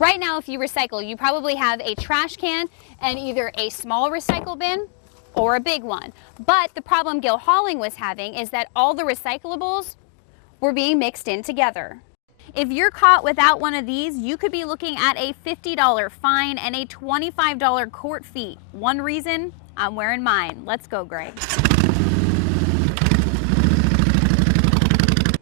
Right now, if you recycle, you probably have a trash can and either a small recycle bin or a big one. But the problem Gil Hauling was having is that all the recyclables were being mixed in together. If you're caught without one of these, you could be looking at a $50 fine and a $25 court fee. One reason, I'm wearing mine. Let's go, Greg.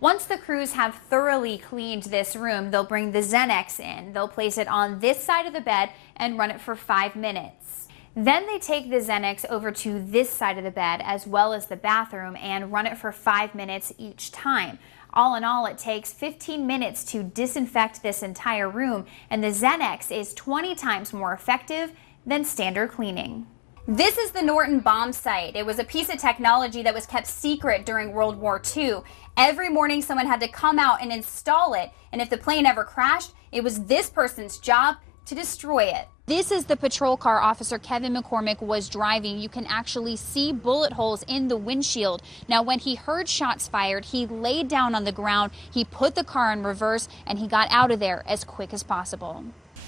Once the crews have thoroughly cleaned this room, they'll bring the Xenex in. They'll place it on this side of the bed and run it for 5 minutes. Then they take the Xenex over to this side of the bed as well as the bathroom and run it for 5 minutes each time. All in all, it takes 15 minutes to disinfect this entire room, and the Xenex is 20 times more effective than standard cleaning. This is the Norton bomb sight. It was a piece of technology that was kept secret during World War II. Every morning someone had to come out and install it, and if the plane ever crashed, it was this person's job to destroy it. This is the patrol car Officer Kevin McCormick was driving. You can actually see bullet holes in the windshield. Now, when he heard shots fired, he laid down on the ground, he put the car in reverse, and he got out of there as quick as possible.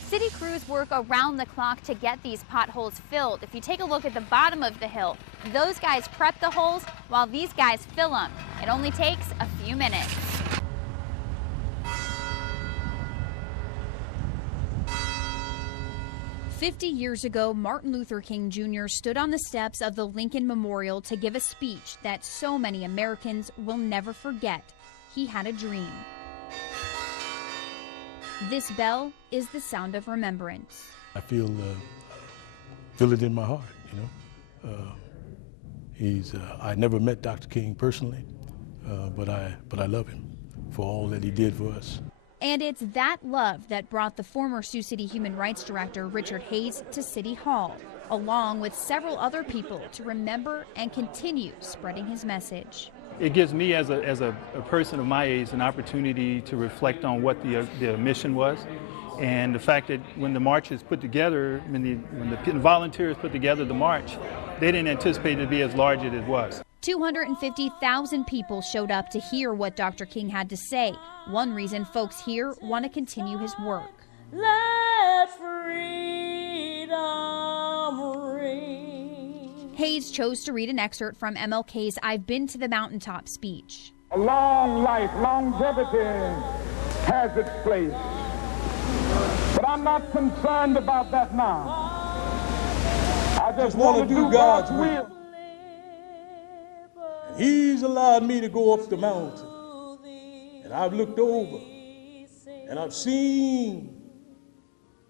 City crews work around the clock to get these potholes filled. If you take a look at the bottom of the hill, those guys prep the holes while these guys fill them. It only takes a few minutes. "50 years ago, Martin Luther King Jr. stood on the steps of the Lincoln Memorial to give a speech that so many Americans will never forget. He had a dream. This bell is the sound of remembrance. I feel it in my heart, you know. I never met Dr. King personally, but I love him for all that he did for us. And it's that love that brought the former Sioux City Human Rights Director Richard Hayes to City Hall, along with several other people to remember and continue spreading his message. It gives me, as a person of my age, an opportunity to reflect on what the mission was, and the fact that when the march is put together, when the volunteers put together the march, they didn't anticipate it to be as large as it was. 250,000 people showed up to hear what Dr. King had to say. One reason folks here want to continue his work. Let freedom ring. Hayes chose to read an excerpt from MLK's "I've Been to the Mountaintop" speech. A long life, longevity has its place. But I'm not concerned about that now. I just want to do God's will. He's allowed me to go up the mountain, and I've looked over, and I've seen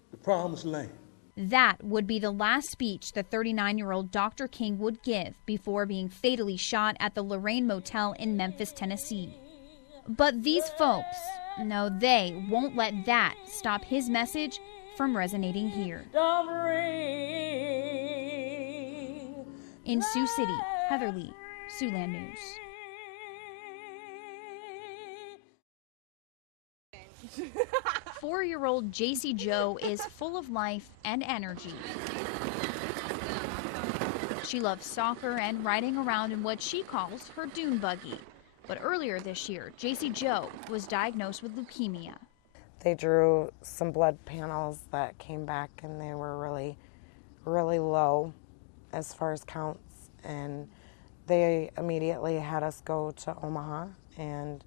the promised land. That would be the last speech the 39-year-old Dr. King would give before being fatally shot at the Lorraine Motel in Memphis, Tennessee. But these folks, no, they won't let that stop his message from resonating here. In Sioux City, Heather Leigh, Siouxland News. Four-year-old JC Joe is full of life and energy. She loves soccer and riding around in what she calls her dune buggy. But earlier this year, JC Joe was diagnosed with leukemia. They drew some blood panels that came back, and they were really, really low as far as counts. And they immediately had us go to Omaha, and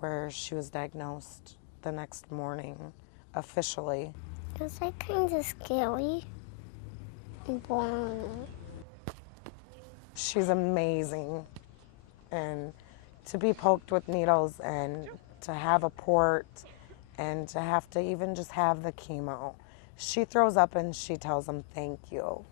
where she was diagnosed the next morning officially. It was like kind of scary and boring. She's amazing, and to be poked with needles and to have a port and to have to even just have the chemo. She throws up and she tells them thank you.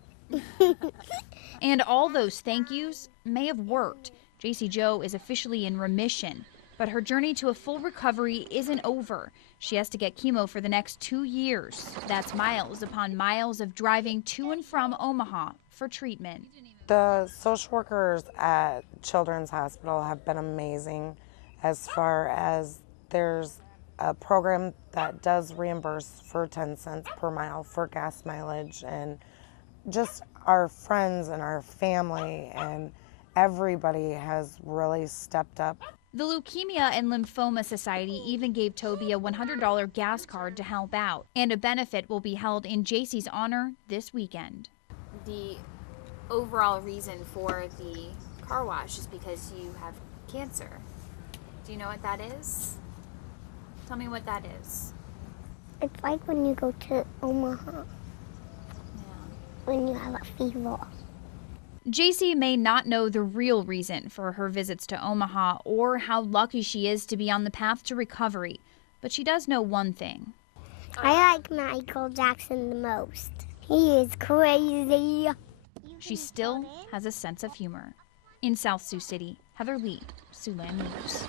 And all those thank yous may have worked. JC Joe is officially in remission, but her journey to a full recovery isn't over. She has to get chemo for the next 2 years. That's miles upon miles of driving to and from Omaha for treatment. The social workers at Children's Hospital have been amazing as far as there's a program that does reimburse for 10 cents per mile for gas mileage, and just our friends and our family and everybody has really stepped up. The Leukemia and Lymphoma Society even gave Toby a $100 gas card to help out, and a benefit will be held in JC's honor this weekend. The overall reason for the car wash is because you have cancer. Do you know what that is? Tell me what that is. It's like when you go to Omaha, when you have a fever. JC may not know the real reason for her visits to Omaha or how lucky she is to be on the path to recovery, but she does know one thing. I like Michael Jackson the most. He is crazy. She still has a sense of humor. In South Sioux City, Leigh, Siouxland News.